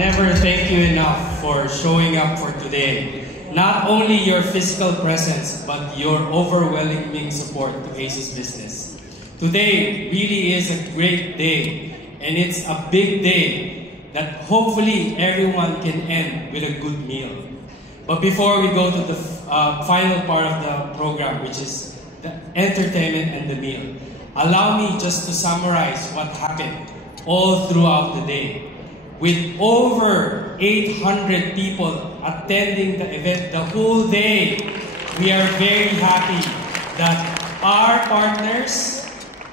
never thank you enough for showing up for today. Not only your physical presence, but your overwhelming support to Asus Business. Today really is a great day, and it's a big day that hopefully everyone can end with a good meal. But before we go to the final part of the program, which is the entertainment and the meal, allow me just to summarize what happened all throughout the day. With over 800 people attending the event the whole day, we are very happy that our partners,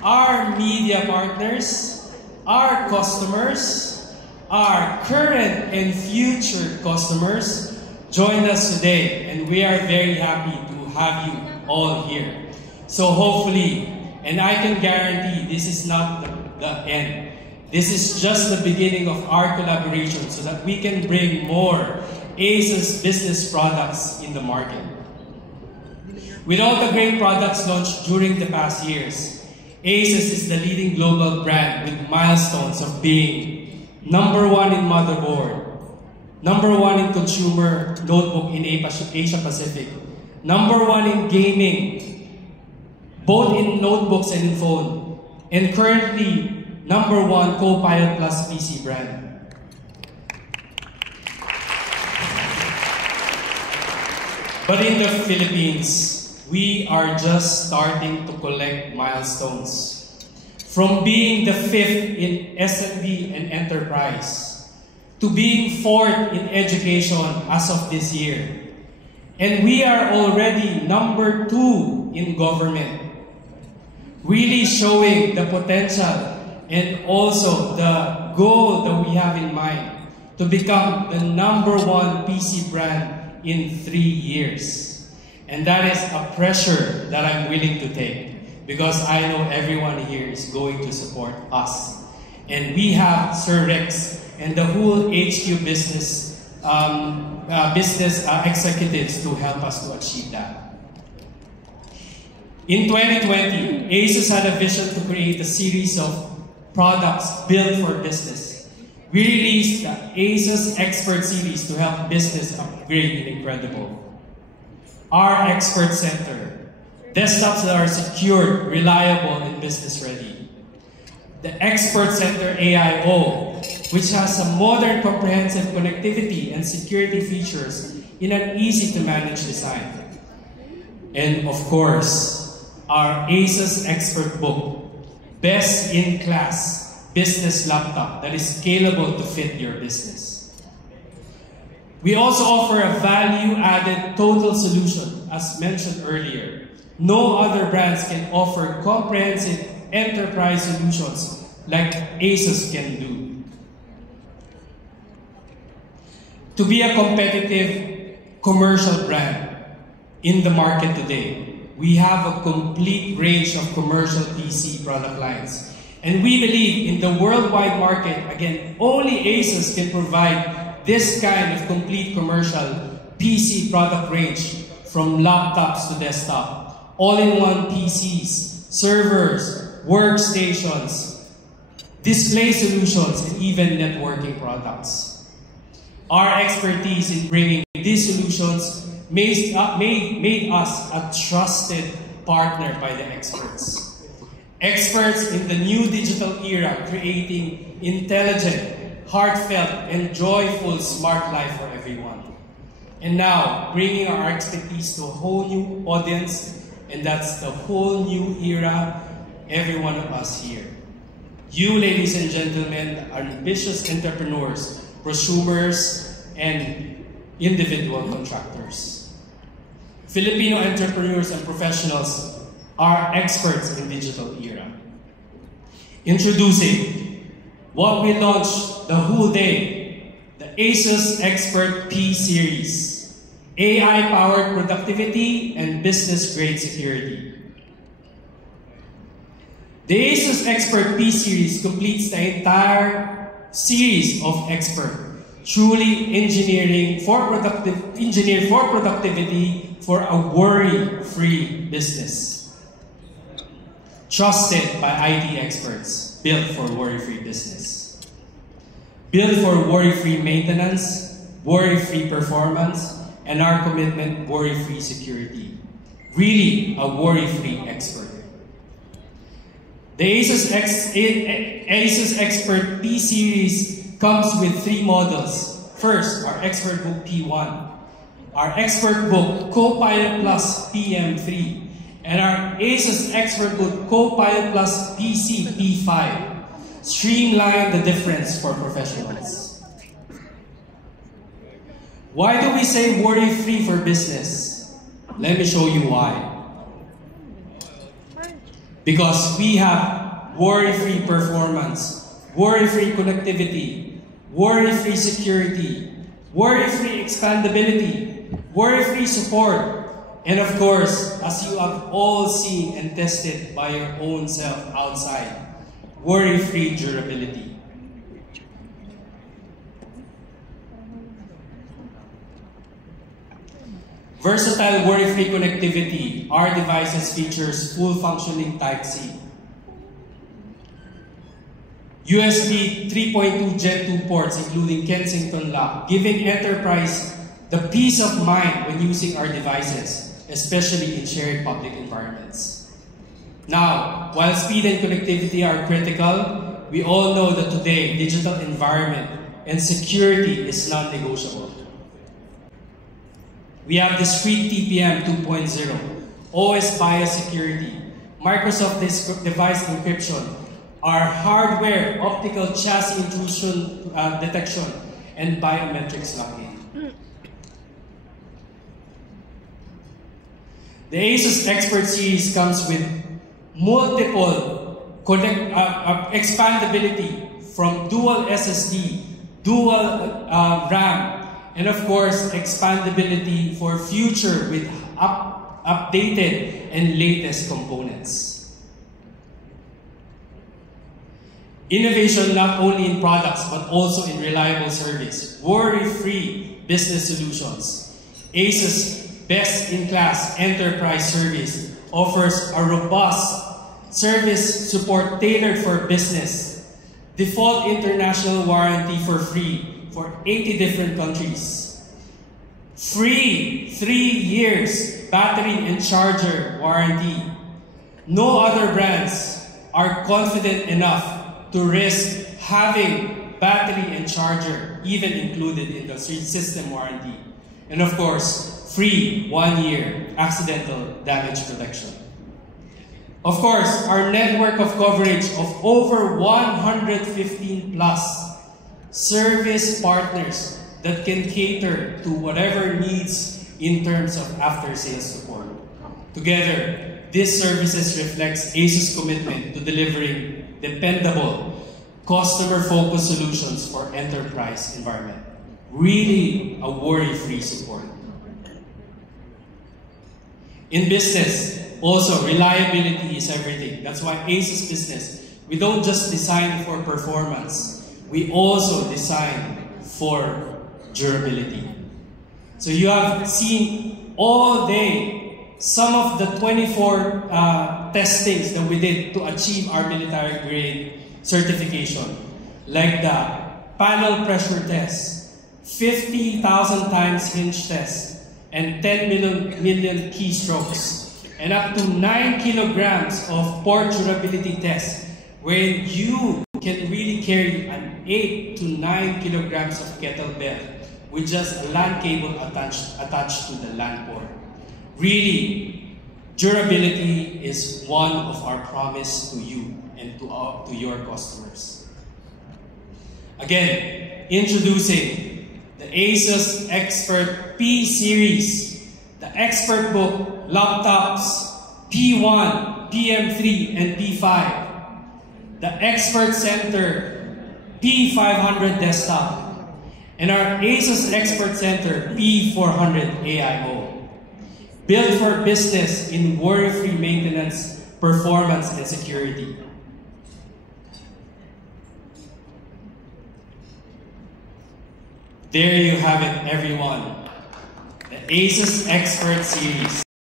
our media partners, our customers, our current and future customers joined us today, and we are very happy to have you all here. So hopefully, and I can guarantee this is not the end. This is just the beginning of our collaboration so that we can bring more Asus Business products in the market. With all the great products launched during the past years, Asus is the leading global brand with milestones of being #1 in motherboard, #1 in consumer notebook in Asia Pacific, #1 in gaming, both in notebooks and in phone, and currently #1 Copilot Plus PC brand. But in the Philippines, we are just starting to collect milestones. From being the 5th in SMB and enterprise, to being 4th in education as of this year. And we are already #2 in government, really showing the potential and also the goal that we have in mind to become the #1 PC brand in 3 years. And that is a pressure that I'm willing to take because I know everyone here is going to support us. And we have Sir Rex and the whole HQ business executives to help us to achieve that. In 2020, Asus had a vision to create a series of products built for business. We released the Asus Expert Series to help business upgrade in Incredible. Our Expert Center, desktops that are secure, reliable, and business ready. The Expert Center AIO, which has a modern comprehensive connectivity and security features in an easy to manage design. And of course, our Asus Expert Book, best in class business laptop that is scalable to fit your business. We also offer a value-added total solution, as mentioned earlier. No other brands can offer comprehensive enterprise solutions like Asus can do. To be a competitive commercial brand in the market today, we have a complete range of commercial PC product lines. And we believe in the worldwide market, again, only Asus can provide this kind of complete commercial PC product range, from laptops to desktop, all-in-one PCs, servers, workstations, display solutions, and even networking products. Our expertise in bringing these solutions made us a trusted partner by the experts. Experts in the new digital era, creating intelligent, heartfelt, and joyful smart life for everyone. And now, bringing our expertise to a whole new audience, and that's the whole new era, every one of us here. You, ladies and gentlemen, are ambitious entrepreneurs, prosumers, and individual contractors. Filipino entrepreneurs and professionals are experts in digital era. Introducing what we launched the whole day, the Asus Expert P Series, AI-powered productivity and business-grade security. The Asus Expert P Series completes the entire series of Expert, truly engineered for productivity for a worry-free business. Trusted by IT experts, built for worry-free business. Built for worry-free maintenance, worry-free performance, and our commitment, worry-free security. Really a worry-free expert. The ASUS Expert P-Series comes with 3 models. First, our Expert Book P1, our Expert Book Copilot Plus PM3, and our ASUS Expert Book Copilot Plus PC P5. Streamline the difference for professionals. Why do we say worry-free for business? Let me show you why. Because we have worry-free performance, worry-free connectivity, worry-free security, worry-free expandability, worry-free support, and of course, as you have all seen and tested by your own self outside, worry-free durability. Versatile worry-free connectivity. Our devices features full functioning Type-C, USB 3.2 Gen 2 ports including Kensington lock, giving enterprise the peace of mind when using our devices, especially in shared public environments. Now, while speed and connectivity are critical, we all know that today, digital environment and security is non-negotiable. We have discrete TPM 2.0, OS bias security, Microsoft device encryption, our hardware optical chassis intrusion detection, and biometrics login. The ASUS Expert Series comes with multiple expandability from dual SSD, dual RAM, and of course, expandability for future with updated and latest components. Innovation not only in products, but also in reliable service. Worry-free business solutions. ASUS best-in-class enterprise service offers a robust service support tailored for business. Default international warranty for free for 80 different countries. Free 3 years battery and charger warranty. No other brands are confident enough to risk having battery and charger even included in the system warranty. And of course, free 1 year accidental damage protection. Of course, our network of coverage of over 115 plus service partners that can cater to whatever needs in terms of after-sales support. Together, these services reflects ASUS' commitment to delivering dependable, customer-focused solutions for enterprise environment. Really a worry-free support. In business, also reliability is everything. That's why ASUS Business, we don't just design for performance. We also design for durability. So you have seen all day some of the 24 testings that we did to achieve our military grade certification, like the panel pressure test, 50,000 times hinge test, and 10 million keystrokes, and up to 9 kilograms of port durability test, where you can really carry an 8 to 9 kilograms of kettlebell with just a LAN cable attached to the LAN port. Really, durability is one of our promise to you and to your customers. Again, introducing the ASUS Expert P-Series, the Expert Book laptops P1, PM3, and P5, the Expert Center P500 desktop, and our ASUS Expert Center P400 AIO. Built for business in worry-free maintenance, performance, and security. There you have it, everyone. The ASUS Expert Series.